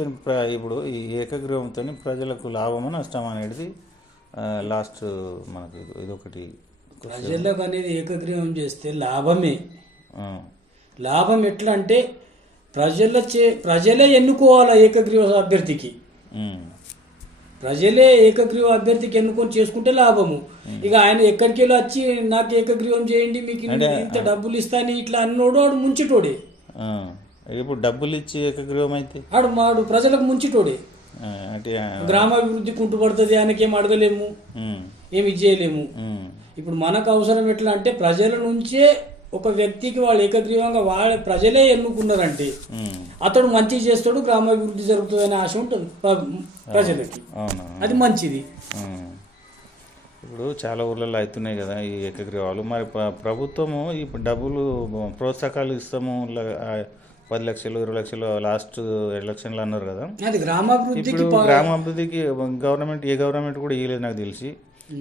దీంతో ఇప్పుడు ఈ ఏకగ్రీవంతో ప్రజలకు లాభమా నష్టమా అనేది లాస్ట్ మనకు ఇది- ఇదొకటి ప్రజలకు అనేది ఏకగ్రీవం చేస్తే లాభమే. లాభం ఎట్లా అంటే ప్రజల చే ప్రజలే ఎన్నుకోవాలి ఏకగ్రీవ అభ్యర్థికి. ప్రజలే ఏకగ్రీవ అభ్యర్థికి ఎన్నుకొని చేసుకుంటే లాభము. ఇక ఆయన ఎక్కడికి వెళ్ళి వచ్చి నాకు ఏకగ్రీవం చేయండి మీకు ఇంత డబ్బులు ఇస్తాను ఇట్లా అన్నోడు వాడు ముంచిటోడే. ఇప్పుడు డబ్బులు ఇచ్చి ఏకగ్రీవం అయితే ఆడు మాడు ప్రజలకు ముంచిటోడే. అంటే గ్రామాభివృద్ధి కుంటుపడుతుంది ఆయనకి ఏం అడగలేము. ఏమి చేయలేము ఉమ్, ఇప్పుడు మనకు అవసరం ఎట్లా అంటే ప్రజల నుంచే ఒక వ్యక్తికి వాళ్ళు ఏకగ్రీవంగా వాళ్ళ ప్రజలే ఎన్నుకున్నారంటే అతడు మంచి చేస్తాడు గ్రామాభివృద్ధి జరుగుతుంది అనే ఆశ ఉంటుంది ప్ర- ప్రజలకి. అవునా అది మంచిది. ఇప్పుడు చాలా ఊర్లలో అవుతున్నాయి కదా ఈ ఏకగ్రీవాలు. మరి ప్ర- ప్రభుత్వము ఇప్పుడు డబ్బులు ప్రోత్సాహకాలు ఇస్తాము పది లక్షలు ఇరవై లక్షలు లాస్ట్ ఎలక్షన్లు అన్నారు కదా. అది గ్రామాభివృద్ధికి ఇప్పుడు గ్రామాభివృద్ధికి గవర్నమెంట్ ఏ గవర్నమెంట్ కూడా ఇవ్వలేదు నాకు తెలిసి.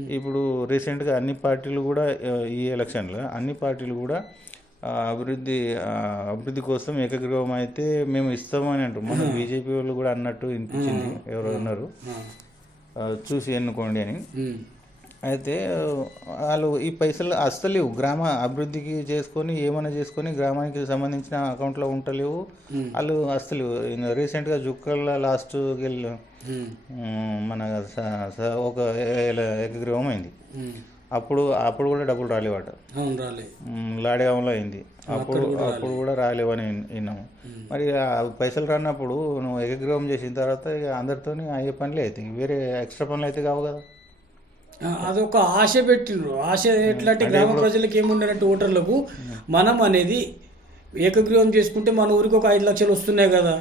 ఇప్పుడు రీసెంట్గా అన్ని పార్టీలు కూడా ఈ ఎలక్షన్లో అన్ని పార్టీలు కూడా అభివృద్ధి అభివృద్ధి కోసం ఏకగ్రీవం అయితే మేము ఇస్తాము అని అంటారు. మన బీజేపీ వాళ్ళు కూడా అన్నట్టు వినిపించింది. ఎవరు అన్నారు. చూసి ఎన్నుకోండి అని. అయితే వాళ్ళు ఈ పైసలు అస్తలేవు. గ్రామ అభివృద్ధికి చేసుకొని ఏమైనా చేసుకొని గ్రామానికి సంబంధించిన అకౌంట్లో ఉంటలేవు. వాళ్ళు అస్తలేవు. రీసెంట్గా జుక్కల లాస్ట్. ఉమ్, మన ఒక ఏకగ్రీవం అయింది. అప్పుడు అప్పుడు కూడా డబ్బులు రాలేవాట. లాడేవంలో అయింది. అప్పుడు అప్పుడు కూడా రాలేవని విన్- విన్నాము. మరి ఆ పైసలు రానప్పుడు నువ్వు ఏకగ్రీవం చేసిన తర్వాత ఇక అందరితో అయ్యే పనులే అవుతాయి వేరే ఎక్స్ట్రా పనులు అయితే కావు కదా. అదొక ఆశ పెట్టిండ్రు. ఆశ ఎట్లా అంటే గ్రామ ప్రజలకు ఏముండనట్టు ఓటర్లకు మనం అనేది ఏకగ్రీవం చేసుకుంటే మన ఊరికి ఒక ఐదు లక్షలు వస్తున్నాయి కదా.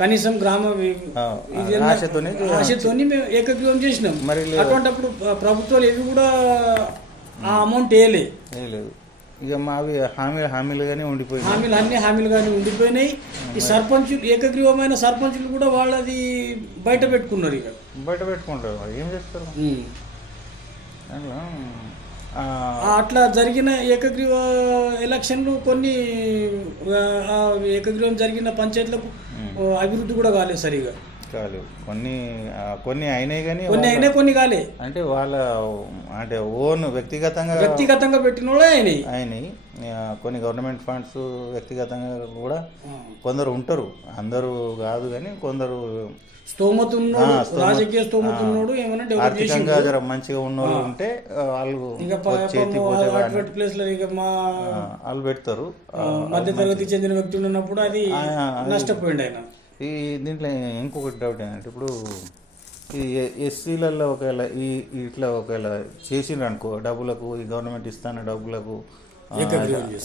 కనీసం గ్రామ ఆశతోనే ఆశతోని మేము ఏకగ్రీవం చేసినాం. మరి అటువంటిప్పుడు ప్ర- ప్రభుత్వాలు ఏవి కూడా ఆ అమౌంట్ వేయలే ఏం లేదు. ఇక మావి హామీ హామీలుగానే ఉండిపోయింది హామీలు అన్ని హామీలుగానే ఉండిపోయినాయి. ఈ సర్పంచులు ఏకగ్రీవమైన సర్పంచులు కూడా వాళ్ళది బయట పెట్టుకున్నారు ఇక. బయట పెట్టుకుంటారు ఏం చేస్తారు. అట్లా జరిగిన ఏకగ్రీవ ఎలక్షన్లు కొన్ని ఏకగ్రీవం జరిగిన పంచాయతీలకు అభివృద్ధి కూడా కాలేదు సరిగా. కాలేవు కొన్ని కొన్ని అయినాయి కానీ కొన్ని అయినా కొన్ని కాలే. అంటే వాళ్ళ అంటే ఓన్ వ్యక్తిగతంగా వ్యక్తిగతంగా పెట్టిన వాళ్ళే అయినాయి. అయినాయి. కొన్ని గవర్నమెంట్ ఫండ్స్ వ్యక్తిగతంగా కూడా కొందరు ఉంటారు. అందరూ కాదు కానీ కొందరు స్తోమత ఉన్నాడు రాజకీయ స్తోమత ఉన్నాడు ఏమైనా డెవలప్ చేసి మంచిగా ఉంటే వాళ్ళు ఇంకా చేతి ప్లేస్లో ఇక మా వాళ్ళు పెడతారు. మధ్య తరగతి చెందిన వ్యక్తి ఉన్నప్పుడు అది నష్టపోయింది ఆయన. ఈ దీంట్లో ఇంకొకటి డౌట్ ఏంటంటే ఇప్పుడు ఈ ఎస్సీలలో ఒకవేళ ఈ ఇట్లా ఒకవేళ చేసిండ్రు అనుకో డబ్బులకు ఈ గవర్నమెంట్ ఇస్తాన డబ్బులకు ఆ,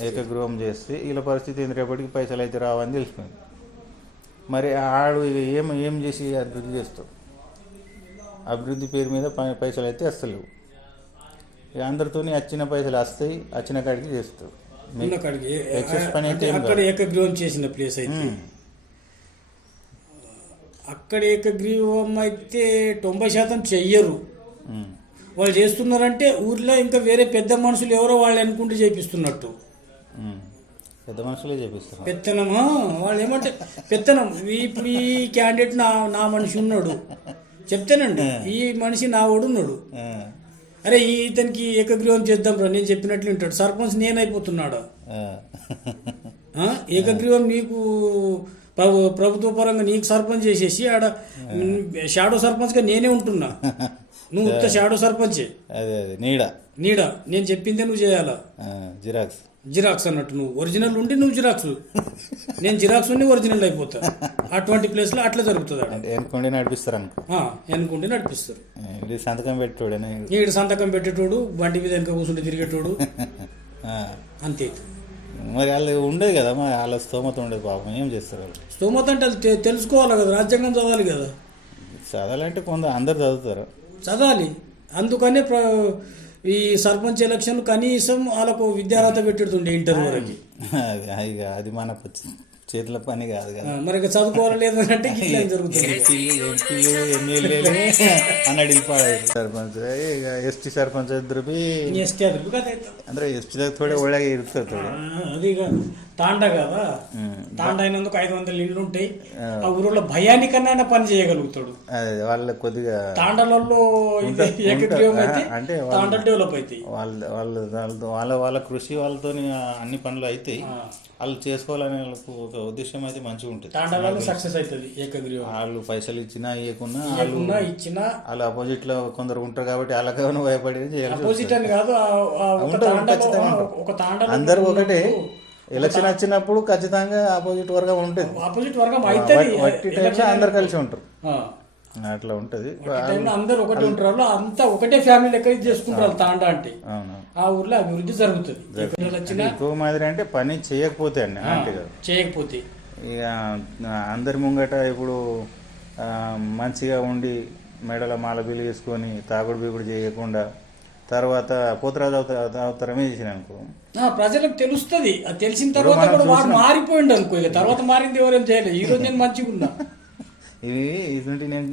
ఏకగ్రీవం చేస్తే. వీళ్ళ పరిస్థితి రేపటికి పైసలు అయితే రావని తెలిసిపోయింది. మరి ఆడు ఇక ఏం ఏం చేసి అభివృద్ధి చేస్తావు అభివృద్ధి పేరు మీద పైసలు అయితే వస్తలేవు ఇక అందరితోని వచ్చిన పైసలు వస్తాయి వచ్చిన కాడికి కాడికి. ఎక్సెస్ పని అయితే అక్కడ ఏకగ్రీవం చేసిన ప్లేస్ అయితే. అక్కడ ఏకగ్రీవం అయితే తొంభై శాతం చెయ్యరు. వాళ్ళు చేస్తున్నారంటే ఊర్లో ఇంకా వేరే పెద్ద మనుషులు ఎవరో వాళ్ళు అనుకుంటూ చేపిస్తున్నట్టు. పెద్ద మనుషులే చేపిస్తారు పెత్తనమా? వాళ్ళు ఏమంటే పెత్తనం ఈ- ఇప్పుడు ఈ క్యాండిడేట్ నా నా మనిషి ఉన్నాడు. చెప్తానండి. ఈ మనిషి నా ఆ, అరే ఈ ఇతనికి ఏకగ్రీవం చేద్దాం రా నేను చెప్పినట్లు ఉంటాడు సర్పంచ్ నేనైపోతున్నాడు? ఏకగ్రీవం నీకు ప్రభు ప్రభుత్వ పరంగా నీకు సర్పంచ్ చేసేసి ఆడ షాడో సర్పంచ్గా నేనే ఉంటున్నా. నువ్వు ఉత్త షాడో సర్పంచే. నీడ. నీడ. నేను చెప్పిందే నువ్వు చేయాలా? జిరాక్స్. జిరాక్స్ అన్నట్టు నువ్వు. ఒరిజినల్ ఉండి నువ్వు జిరాక్స్. నేను జిరాక్స్ ఉండి ఒరిజినల్ అయిపోతా. అటువంటి ప్లేస్లో అట్లా జరుగుతుంది నడిపిస్తారు అనుకో. ఆ, ఎన్నుకుంటే నడిపిస్తారు. సంతకం పెట్టుకోడని ఈడ సంతకం పెట్టేటోడు బండి మీద వెనక కూర్చుంటే తిరిగేటోడు. అంతే. మరి వాళ్ళు ఉండదు కదా మరి వాళ్ళ స్తోమత ఉండదు పాపం. ఏం చేస్తారు వాళ్ళు? స్తోమత అంటే తెలుసుకోవాలి కదా రాజ్యాంగం చదవాలి కదా. చదవాలంటే కొంత అందరు చదువుతారు. చదవాలి. అందుకనే ప్ర ఈ సర్పంచ్ ఎలక్షన్ కనీసం వాళ్ళకు విద్యార్హత పెట్టిడుతుండే ఇంటర్ వరకు. అది అది మనకు వచ్చింది చేతుల పని కాదు ఆ, కదా మరి ఇక చదువుకోవాలి లేదు అంటే ఇట్లా జరుగుతుంది ఎంపీలు ఎంపీలు ఎమ్మెల్యేలు అన్నాడు వెళ్ళిపోయాడు సర్పంచ్ ఇక ఎస్టీ సర్పంచ్ ఇద్దరు ఎస్టీ అది కదా ಅಂದ್ರೆ ಎಷ್ಟು ದಾಗ ಥೋಡೆ ಒಳಗೆ ಇರ್ತದೆ ಥೋಡೆ అది ఇక తాండ కదా ఉమ్. తాండ అయినందుకు ఐదు వందల ఇళ్ళు ఉంటాయి ఆ ఊరిలో భయానికన్నా ఆయన పని చేయగలుగుతాడు అదే వాళ్ళకి కొద్దిగా తాండలలో ఇది ఉంటా- ఏకగ్రీవం అయితే ఉంటా- అంటే వాళ్ళు- తాండలు డెవలప్ అవుతాయి వాళ్ళ వాళ్ళ వాళ్ళతో వాళ్ళ వాళ్ళ కృషి వాళ్ళతో అన్ని పనులు అవుతాయి ఆ. వాళ్ళు చేసుకోవాలనే వాళ్ళకు ఒక ఉద్దేశం అయితే మంచిగా ఉంటుంది. సక్సెస్ అవుతుంది ఏకగ్రీవం. వాళ్ళు పైసలు ఇచ్చినా ఇవ్వకున్నా వాళ్ళు ఇవ్వకున్నా ఇచ్చినా. వాళ్ళు అపోజిట్లో కొందరు ఉంటారు కాబట్టి వాళ్ళకేమైనా భయపడి అపోజిట్ అని కాదు ఒక తాండలో అందరు ఒకటే ఎలక్షన్ వచ్చినప్పుడు ఖచ్చితంగా ఆపోజిట్ వర్గం ఉంటుంది. ఆపోజిట్ వర్గం టైంలో అందరు కలిసి ఉంటారు. అట్లా ఉంటది. అందరు ఒకటే ఉంటారు అంతా ఒకటే ఫ్యామిలీ లెక్క చేసుకుంటారు తాండా అంటే ఆ ఊర్లో అభివృద్ధి జరుగుతుంది. ఇంకో మాదిరి అంటే పని చేయకపోతే అండి అంటే చేయకపోతే. ఇక అందరి ముంగట ఇప్పుడు మంచిగా ఉండి మెడల మాల బిల్లు వేసుకొని తాగుడు బీగుడు చేయకుండా తర్వాత పోతరాజు అవత- అవతారమే చేసిన అనుకో. ప్రజలకు తెలుస్తుంది. అది తెలిసిన తర్వాత కూడా వాడు మారిపోయిండు అనుకో. ఇక తర్వాత మారింది ఎవరేం చేయలేదు. ఈ రోజు నేను మంచిగా ఉన్నా ఇవి ఇటువంటి నేను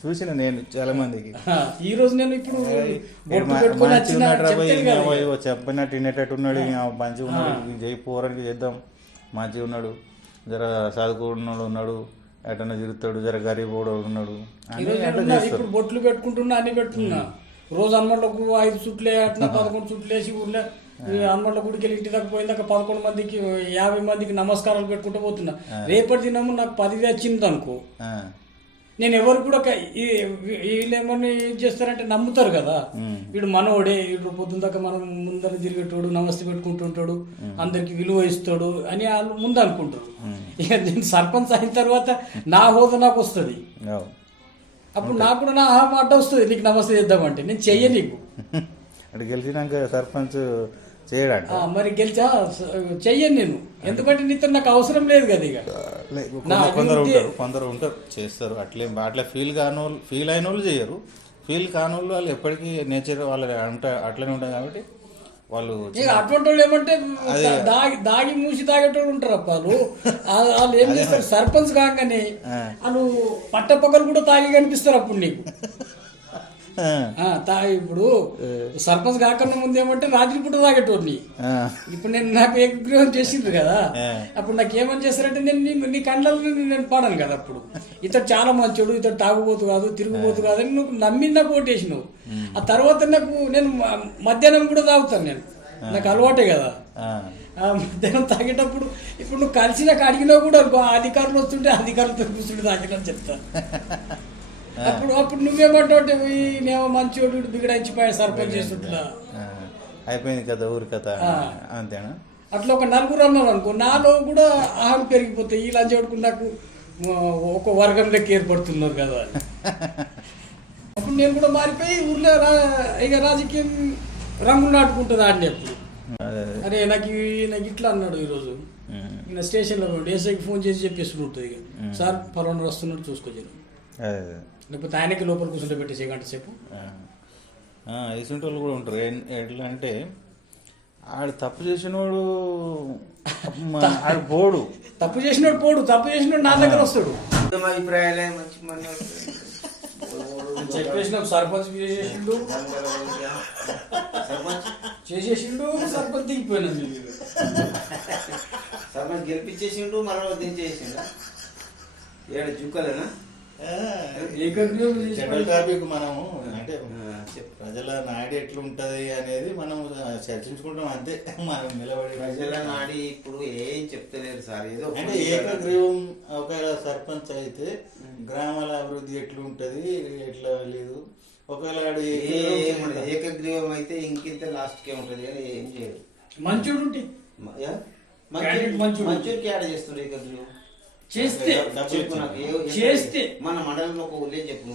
చూసిన నేను చాలా మందికి. ఈ రోజు నేను ఇప్పుడు చెప్పినట్టు వినేటట్టు ఉన్నాడు మంచిగా ఉన్నాడు జై పోరానికి చేద్దాం మంచిగా ఉన్నాడు జర చదువుకున్నాడు ఉన్నాడు ఎటన్నా తిరుగుతాడు జర గరీబ్ కూడా ఉన్నాడు. ఇప్పుడు బొట్లు పెట్టుకుంటున్నా అన్ని పెట్టుకున్నా. రోజు హనుమంతులకు ఐదు చుట్లే అట్లా పదకొండు చుట్లు వేసి ఊర్లో. ఈ హనుమంతుల గుడికి వెళ్ళి ఇంటి దాకా పోయిందాక పదకొండు మందికి యాభై మందికి నమస్కారాలు పెట్టుకుంటూ పోతున్నా. రేపటి దినము నాకు పదివి వచ్చింది అనుకో. నేను ఎవరు కూడా క- ఈ- వీళ్ళు ఏమన్నా ఏం చేస్తారంటే నమ్ముతారు కదా. వీడు మనోడే వీడు పొద్దున్న దాకా మనం ముందర తిరిగేటోడు నమస్తే పెట్టుకుంటుంటాడు అందరికి విలువ ఇస్తాడు అని వాళ్ళు ముందు అనుకుంటారు ఇక నేను సర్పంచ్ అయిన తర్వాత నా హోదా నాకు వస్తుంది. అప్పుడు నాకు కూడా నా ఆహా మాట వస్తుంది నీకు నమస్తే చేద్దామంటే. నేను చెయ్య నీకు. అటు గెలిచినాక సర్పంచ్ చేయడంట ఆ, మరి గెలిచా చెయ్యను నేను. ఎందుకంటే నీతో నాకు అవసరం లేదు కదా ఇక. కొందరు- ఉంటారు కొందరు ఉంటారు చేస్తారు. అట్లే అట్లా ఫీల్ కాని వాళ్ళు ఫీల్ అయిన వాళ్ళు చేయరు. ఫీల్ కాని వాళ్ళు వాళ్ళు ఎప్పటికీ నేచర్ వాళ్ళ ఉంటా అట్లనే ఉంటాయి కాబట్టి వాళ్ళు అటువంటి వాళ్ళు ఏమంటే దాగి దాగి మూసి తాగేటోళ్ళు ఉంటారు అప్ప వాళ్ళు. వాళ్ళు ఏం చేస్తారు? సర్పంచ్ కాగానే వాళ్ళు పట్టపక్కలు కూడా తాగి కనిపిస్తారు అప్పుడు నీకు. ఇప్పుడు సర్పంచ్ కాకుండా ముందు ఏమంటే రాత్రి పూట తాగేటోడిని. ఇప్పుడు నేను నాకు ఏకగ్రహం చేసిండ్రు కదా. అప్పుడు నాకు ఏమని చేస్తారంటే నేను నీ కళ్ళల్లో నేను పాడాను కదా అప్పుడు. ఇతడు చాలా మంచోడు ఇతడు తాగుబోతు కాదు తిరుగుబోతు కాదు అని నువ్వు నమ్మి నాకు ఓటేసినావు ఆ తర్వాత నాకు నేను మధ్యాహ్నం కూడా తాగుతాను నేను. నాకు అలవాటే కదా. మధ్యాహ్నం తాగేటప్పుడు ఇప్పుడు నువ్వు కలిసి నాకు అడిగినా కూడా అధికారులు వస్తుంటే అధికారులతో కూర్చుంటే తాగినని చెప్తాను అప్పుడు అప్పుడు నువ్వేమంటావు అంటే నేమో మంచోడు బిగడాయించిపోయా సర్పంచ్ చేస్తుంటా. అయిపోయింది కదా ఊరి కథ. అంతేనా? అట్లా ఒక నలుగురు అన్నారు అనుకో నాలో కూడా ఆహారం పెరిగిపోతాయి ఈ లంచోడుకు నాకు ఒక వర్గంలోకి ఏర్పడుతున్నారు కదా. అప్పుడు నేను కూడా మారిపోయి ఊర్లో రా- ఇక రాజకీయం రంగులు నాటుకుంటుంది ఆడినప్పుడు అదే అరే నాకు నాకు ఇట్లా అన్నాడు ఈరోజు. ఈయన స్టేషన్లో ఏసైకి ఫోన్ చేసి చెప్పేసి ఉంటుంది ఇక సార్ పలానా వస్తున్నాడు చూసుకోలేదు లేకపోతే ఆయనకి లోపల కూర్చుంటే పెట్టేసే గంట సేపు? ఇసుంటి వాళ్ళు కూడా ఉంటారు. ఎట్లా అంటే ఆడు తప్పు చేసినోడు మ- ఆడు పోడు. తప్పు చేసినోడు పోడు. తప్పు చేసినోడు నా దగ్గర వస్తాడు. అభిప్రాయాలే మంచి చెప్పేసిన. సర్పంచ్ చేసేసిండు. చేసేసిండు. సర్పంచ్ దిగిపోయినా సర్పంచ్ గెలిపించేసిండు మరో దించేసిండు ఏడ జుక్కలేనా? జనరల్ టాపిక్ మనము అంటే. ప్రజల నాడి ఎట్లుంటది అనేది మనం చర్చించుకుంటాం అంతే. మనం నిలబడి ప్రజల నాడి ఇప్పుడు ఏం చెప్తలేరు సార్ ఏదో అంటే ఏకగ్రీవం ఒకవేళ సర్పంచ్ అయితే గ్రామాల అభివృద్ధి ఎట్లుంటది ఎట్లా లేదు. ఒకవేళ ఏకగ్రీవం ఏం అయితే ఇంకింత లాస్ట్ కే ఉంటది కానీ ఏం చేయదు మంచోడు ఉంటే. మ- యా? Candidate మంచోడు. మంచూరికి యాడ్ చేస్తుండ్రు ఏకగ్రీవం చేస్తే. చేస్తే. మన మండలంలో ఒక ఊళ్ళే చెప్పు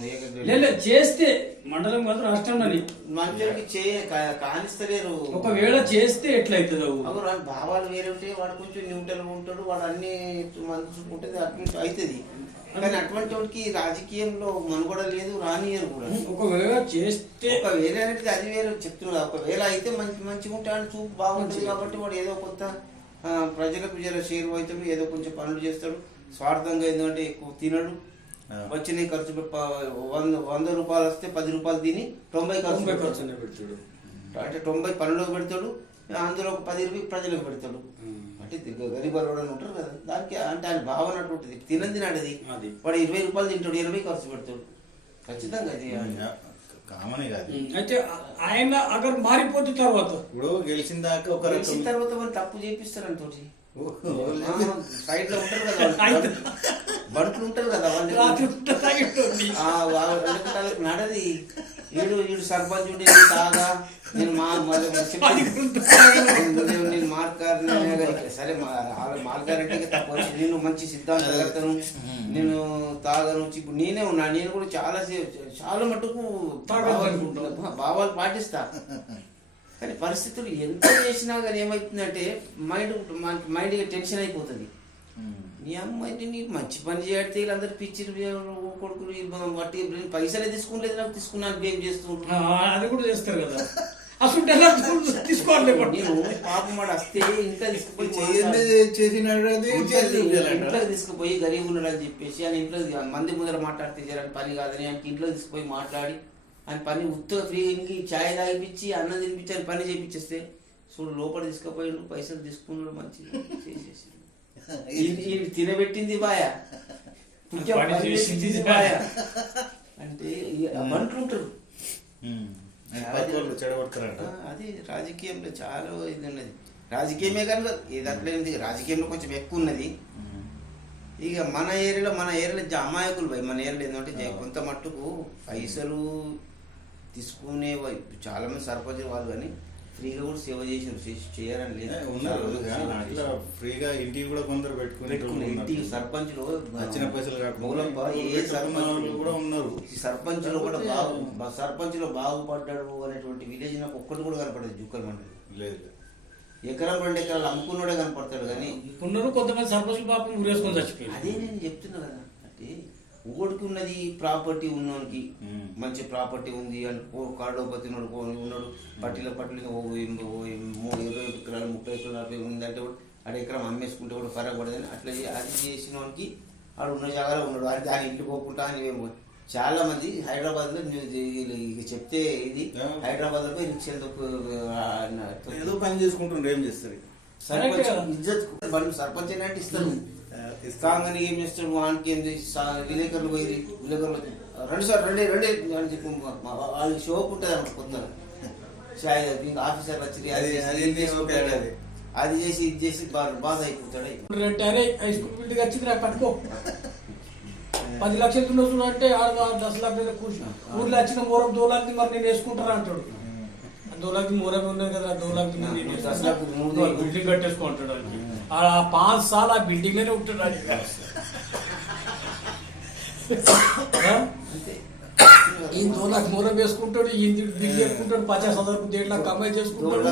లేదు చేస్తే మండలం కాదు రాష్ట్రంలోని. మంచూరికి చేయ కా- కానిస్తలేరు. ఒకవేళ చేస్తే ఎట్లయితుంది. భావాలు వేరే ఉంటాయి వాడు కొంచెం న్యూట్రల్ ఉంటాడు వాడు అన్ని మనసు ఉంటుంది అటువంటి అవుతుంది కానీ అటువంటి వాడికి రాజకీయంలో మనుగడ లేదు రానియరు కూడా. ఒకవేళ చేస్తే ఒకవేళ అనేది అది వేరే చెప్తున్నా. ఒకవేళ అయితే మంచి మంచిగా ఉంటాడు చూపు బాగుంటుంది కాబట్టి వాడు ఏదో కొంత ఆ, ప్రజలకు జర షేర్ అవుతాడు ఏదో కొంచెం పనులు చేస్తాడు. స్వార్థంగా ఏంటంటే ఎక్కువ తినడు. వచ్చిన ఖర్చు వంద వంద రూపాయలు వస్తే పది రూపాయలు తిని తొంభై ఖర్చు పెడతాడు. అంటే తొంభై పనులకు పెడతాడు అందులో ఒక పది రూపాయలు ప్రజలకు పెడతాడు. అంటే గరీబ్ వాళ్ళు ఉంటారు కదా. దానికి అంటే ఆయన భావన అటువంటిది. తినది తినాడది. అది. వాడు ఇరవై రూపాయలు తింటాడు ఇరవై ఖర్చు పెడతాడు. ఖచ్చితంగా అది కామనే కాదు. అయితే ఆయన అగర్ మారిపోతే తర్వాత? ఇప్పుడు గెలిచిన దాకా ఒక గెలిచిన తర్వాత మరి తప్పు చేపిస్తారు అంతోటి. సైడ్లో ఉంటారు కదా. బంట్లు ఉంటారు కదా వాళ్ళు. నడది. ఈడు ఈడు సర్పంచ్ ఉండి తాగా. నేను మా. నేను- మార్కార్ సరే మార్కార్ అంటే తక్కువ నేను మంచి సిద్ధాంతకర్తను నేను తాగను. ఇప్పుడు నేనే ఉన్నా. నేను కూడా చాలా చాలా మటుకు. భావాలు పాటిస్తా. కానీ పరిస్థితులు ఎంత చేసినా కానీ ఏమవుతుందంటే మైండ్ మైండ్ టెన్షన్ అయిపోతుంది. నీ అమ్మాయిని నీ మంచి పని చేయడితే వీళ్ళందరూ పిచ్చిలు కొడుకులు వట్టి పైసలే తీసుకుంటలేదు నాకు తీసుకున్నాను గేమ్ చేస్తుండ్రు ఆ, అది కూడా చేస్తారు కదా. అసలు తీసుకోవాలి నేను పాపం వాడు వస్తే తీసుకుపోయి. ఇంట్లో తీసుకుపోయి గరీబ్ ఉన్నాడు అని చెప్పేసి ఆయన ఇంట్లో మంది ముందర మాట్లాడితే జరని పని కాదని ఆయనకి ఇంట్లో తీసుకుపోయి మాట్లాడి ఆయన పని ఉత్తగా ఫ్రీ ఇంకి ఛాయ్ తాగిపించి అన్నం తినిపించి ఆయన పని చేపించేస్తే చూడు లోపల తీసుకుపోయిండు పైసలు తీసుకున్నాడు మంచిగా చేసేసి ఈ- ఈ తినబెట్టింది బాయ. బాయ. అంటే ఆ, అది రాజకీయంలో చాలా ఇది ఉన్నది. రాజకీయమే కనుక ఇది అట్లా ఏంది రాజకీయంలో కొంచెం ఎక్కువ ఉన్నది. ఇక మన ఏరియాలో మన ఏరియాలో జ- అమాయకులు భయ్ మన ఏరియాలో ఏంటంటే కొంత మట్టుకు పైసలు తీసుకునే వై- చాలా మంది సర్పంచ్ వాళ్ళు కానీ ఫ్రీగా కూడా సేవ చేసిన చేయరని లేదు. ఫ్రీగా ఇంటికి కూడా కొందరు పెట్టుకుని ఇంటి సర్పంచ్లో వచ్చిన పైసలు మూలప్ప ఏ సర్పంచ్ వాళ్ళు కూడా ఉన్నారు. ఈ సర్పంచ్లో కూడా బాగు బా- సర్పంచ్లో బాగుపడ్డాడు అనేటువంటి విలేజ్ నాకు ఒక్కటి కూడా కనపడదు జుక్కల్ మండలి. లేదు ఎకరం రెండు ఎకరాలు అమ్ముకున్నాడే కనపడతాడు కానీ ఉన్నారు కొంతమంది సర్పంచులు పాపం ఊరేసుకొని చచ్చిపోయింది అదే నేను చెప్తున్నా కదా. ఊడికి ఉన్నది ప్రాపర్టీ ఉన్నోనికి. మంచి ప్రాపర్టీ ఉంది అని కార్డోపతి ఉన్నాడు కో- ఉన్నాడు పట్టిల పట్టిల ఓ ఇరవై ఎకరాలు ముప్పై ఎకరాలు నలభై ఉందంటే కూడా ఆడ ఎకరం అమ్మేసుకుంటే కూడా ఫరక్ పడదని అట్లా అది చేసిన వానికి ఆడు ఉన్న జాగాలో ఉన్నాడు. అది దాని ఇల్లు పోకుండా అని ఏమో చాలా మంది హైదరాబాద్లో ఇక చెప్తే ఇది హైదరాబాద్లో పోయి రిక్షలు ఏదో పని చేసుకుంటుండ్రు ఏం చేస్తారు? సర్పంచ్. ఇజ్జత్ బండి సర్పంచ్ అంటే ఇస్తారు. కాంగని ఏం చేస్తాడు? వానికి ఏం చేసి సా- విలేకరులు పోయి విలేకరులు రెండు సార్ రెండే రెండే అని చెప్పి మా- మా- వాళ్ళకి షోప్ ఉంటుంది అన్నమాట కొత్త చాయ్ ఇంకా ఆఫీసర్ వచ్చి అది- చేసి, అది ఇది చేసి ఇది చేసి బాధ అయిపోతాడు. బిల్డింగ్ వచ్చింది రా కట్టుకో పది లక్షలు ఉండొచ్చు అంటే ఆరు దశ లక్షలు కూర్చున్నా ఊర్లో వచ్చిన మూరం దోలాకి మరి నేను వేసుకుంటారా అంటాడు. దోలాకి మూరం ఉన్నది కదా దోలాకి బిల్డింగ్ కట్టేసుకుంటాడు అని. ఆ పాంచ్ సాల్ ఆ బిల్డింగ్లోనే ఈ దోలాకి మూరం వేసుకుంటాడు ఈ బిల్ వేసుకుంటాడు పచాస్ హజార్ డేఢ లాక్ కమాయి చేసుకుంటాడు.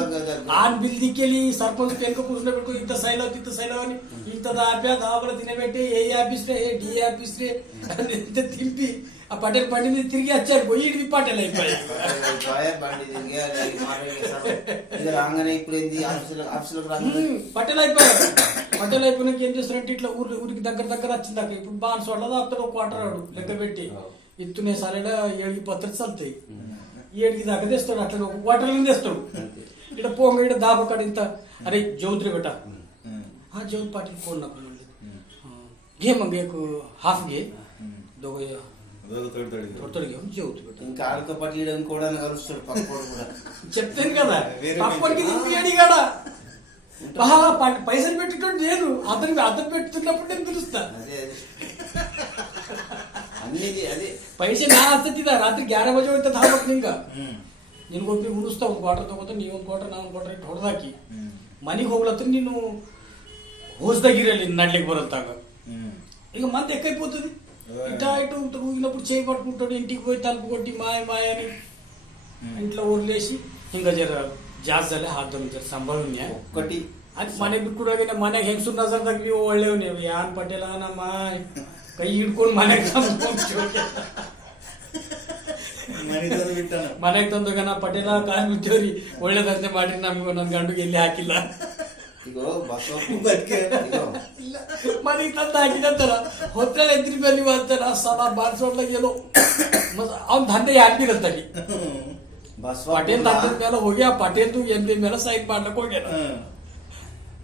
ఆ బిల్ దిక్కెళ్ళి సర్పంచ్ వెనుక కూర్చుని పెట్టుకో ఇంత సైల్ అవుతుంది ఇంత సైల్ అని ఇంత దాపా దాపల తినబెట్టి ఏ ఆఫీస్ రే ఏ డి ఆఫీస్ రే ఇంత తింపి ఆ పటేల్ బండి మీద తిరిగి వచ్చాడు పోయి ఇడిది పటేల్ అయిపోయాయి పటేల్ అయిపోయాడు. పటేల్ అయిపోయినాక ఏం చేస్తారంటే ఇట్లా ఊరు ఊరికి దగ్గర దగ్గర వచ్చింది అక్కడ ఇప్పుడు బాన్స్ వాళ్ళ దాపుతాడు ఒక క్వార్టర్ లెక్క పెట్టి. ఇత్తునే సరైనా ఏడికి పత్ర చల్తాయి ఏడికి దాకా తెస్తాడు అట్లా వాటర్లను తెస్తాడు. ఇక్కడ పోంగ ఇక్కడ దాపకాడ ఇంత అరే జ్యోతి బట. ఆ జ్యోతి పాటిల్ ఫోన్ నాకు గే మంగే హాఫ్ గే. దొగ ఇంకా ఆడతో పాటు ఈడని కూడా చెప్తాను కదా పైసలు పెట్టేటోడు లేదు అతను అతను పెట్టుతున్నప్పుడు నేను తెలుస్తా पैसे ना असते तिथं रात्री ग्यारह बजे होते थांबत नाही का ಹ್ಮ್ ನೀನು ಒಬ್ಬಿ ಉಣಿಸ್ತಾ ಒಂದು ಕ್ವಾರ್ಟರ್ ತಗೋತ ನೀವು ಒಂದು ಕ್ವಾರ್ಟರ್ ನಾನು ಕ್ವಾರ್ಟರ್ ಇಟ್ಟು ಹೊಡೆದಾಕಿ ಹ್ಮ್ ಮನೆಗೆ ಹೋಗ್ಲತ್ತ ನೀನು ಹೋಸ್ದಾಗಿರಲಿ నడ్లకి బరతాక ಹ್ಮ್ ఇక మంది ఎక్కైపోతుంది ఇటా ఇటు ఉంటాడు ఊగినప్పుడు చేయి పట్టుకుంటాడు ఇంటికి పోయి తలుపు కొట్టి మాయ మాయ అని ఇంట్లో వదిలేసి ఇంకా జర ಜಾಸ್ತಿ ಹಾಕ್ತಾರೆ ಜರ ಸಂಭಾವನೆ ఒక్కటి ಅದು ಮನೆಗೆ ಬಿಟ್ಕೊಡೋಕೆ ಮನೆಗೆ ಹೆಂಗಸು ನಜರ್ ತಗ್ಲಿ ಒಳ್ಳೆವ್ ನೀವು ಯಾನ್ ಪಟೇಲ ನಮ್ಮ ಕೈ ಹಿಡ್ಕೊಂಡು ಮನೆಗೆ ತಂದು ಮನೆಗೆ ತಂದಾಗ ನಾ ಪಟೇಲ ಕಾಯಿ ಮುಚ್ಚೋರಿ ಒಳ್ಳೆ ದಂಧೆ ಮಾಡಿ ನಮ್ಗೆ ನನ್ನ ಗಂಡುಗೆ ಎಲ್ಲಿ ಹಾಕಿಲ್ಲ. ಮನೆಗೆ ತಂದು ಹಾಕಿದಂತಾರ ಹೊತ್ತಳ ಎದ್ರಿ ಬಲ್ಲಿ ಅಂತಾರ. ಸಲ ಬಾರಿಸೋಡ್ಲಾಗ ಏನೋ ಅವ್ನ ದಂಧೆ ಹಾಕಿರಂತಲ್ಲಿ ಪಟೇಲ್ ತಂದ ಮೇಲೆ ಹೋಗಿ ಆ ಪಟೇಲ್ದು ಎಲ್ಲಿ ಮೇಲೆ ಸೈನ್ ಮಾಡ್ಲಕ್ಕೆ ಹೋಗ್ಯಾನ.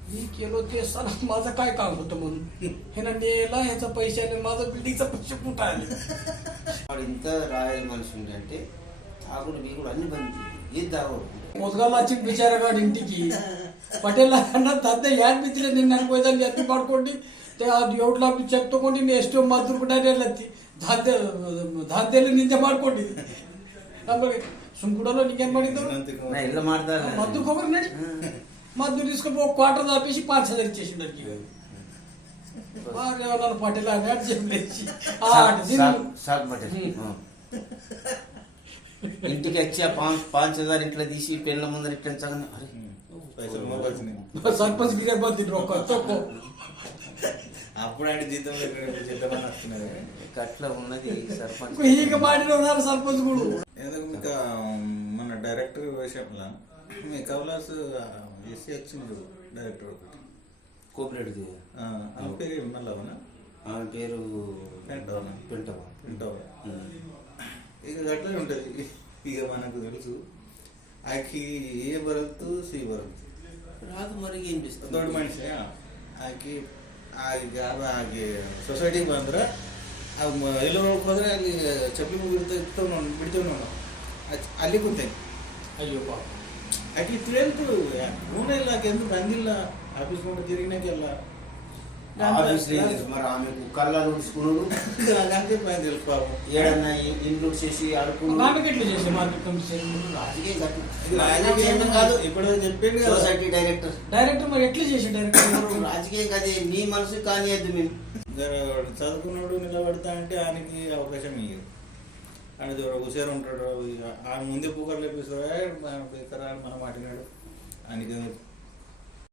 मी केलो ते असताना माझं काय काम होतं म्हणून हे ना नेला ह्याचा पैसे आले माझं बिल्डिंगचा पैसे कुठं आले వాడు ఇంత రాయల్ మనిషి ఉండే అంటే తాగుడు గీగుడు అన్ని బంద్ ఏది తాగడు ಮೊದ್ಗಲ್ಲ ಹಚ್ಚಿ ಬಿಚಾರಗಾಡ ಇಂಟಿಗೆ ಪಟೇಲ್ ಅಣ್ಣ ತಂದೆ ಯಾರು ಬಿದ್ದಿಲ್ಲ ನಿನ್ನ ಅನ್ಕೋಯ್ದಲ್ಲಿ ಎತ್ತಿ ಮಾಡ್ಕೊಂಡು ತೆ ಅದು ಏಟ್ಲ ಚೆಕ್ ತಗೊಂಡು ನೀನು ಎಷ್ಟೋ ಮದ್ದು ಬಿಟ್ಟಾರೆ ಎಲ್ಲತ್ತಿ ದಾದ್ಯ ದಾದ್ಯಲ್ಲಿ ನಿಂದೆ ಮಾಡ್ಕೊಂಡಿದ್ದೆ ಆಮೇಲೆ ಸುಮ್ಕೂಡಲ್ಲ ನೀಗೇನ್ ಮಾಡಿದ್ದವು నా ఇల్లు మాడతారు మద్దు కొబ్బరి నడి మద్దు తీసుకుని ఒక క్వార్టర్ తప్పించి పాంచ్ హజార్ ఇచ్చేసిండు అడిగి నన్ను ఇంటికి వచ్చి ఆ పాంచ్ హజార్ ఇట్లా తీసి పెళ్ళ ముందర ఇట్లా సర్పంచ్ అప్పుడు అంటే జీతం ఉన్నది సర్పంచ్. సర్పంచ్ కూడా. ఏదో ఇంకా మన డైరెక్టర్ విషయంలో మీ కవలాస్ ఎస్సీ వచ్చినాడు డైరెక్టర్ ఒకటి కోపిరెడ్డి ఆ, ఆ పేరు మళ్ళా ఆమె పేరు పెంటవనా పెంటవా పెంటవా ఇక అట్లనే ఉంటుంది ఇక మనకు తెలుసు ఆకి ఏ బరతు సి బరతు రాదు మరి ఏం చేస్తుంది ದೊಡ್ಡ ಮನುಷ್ಯ ಆಕಿ ಆಗ ಆಗಿ ಸೊಸೈಟಿಗೆ ಬಂದ್ರೆ ಎಲ್ಲ ಹೋದ್ರೆ ಅಲ್ಲಿ ಚಪ್ಪಲಿ ಬಿಡ್ತಾ ಇರ್ತಾವ ನೋಡಿ ಬಿಡ್ತೇವೆ ನೋಡು ಅಚ್- ಅಲ್ಲಿ ಕೂತೇನೆ ಅಯ್ಯೋ ಪಾಪ అటు ఇతడు వెళ్తాడు నూనె ఎందుకు నందిల్లా ఆఫీస్ కొంటే తిరిగినాక వెళ్ళా కాదు ఇప్పుడు డైరెక్టర్ డైరెక్టర్ మరి చేసి రాజకీయం కదే నీ మనసు కానియద్దు చదువుకున్నాడు నిలబడతా అంటే ఆయనకి అవకాశం ఇవ్వదు ఆయన హుషారు ఉంటాడు. ఇక ఆయన ముందే పూకలు లేపిస్తాడు ఇతర మన మాట్లాడాడు ఆయనకి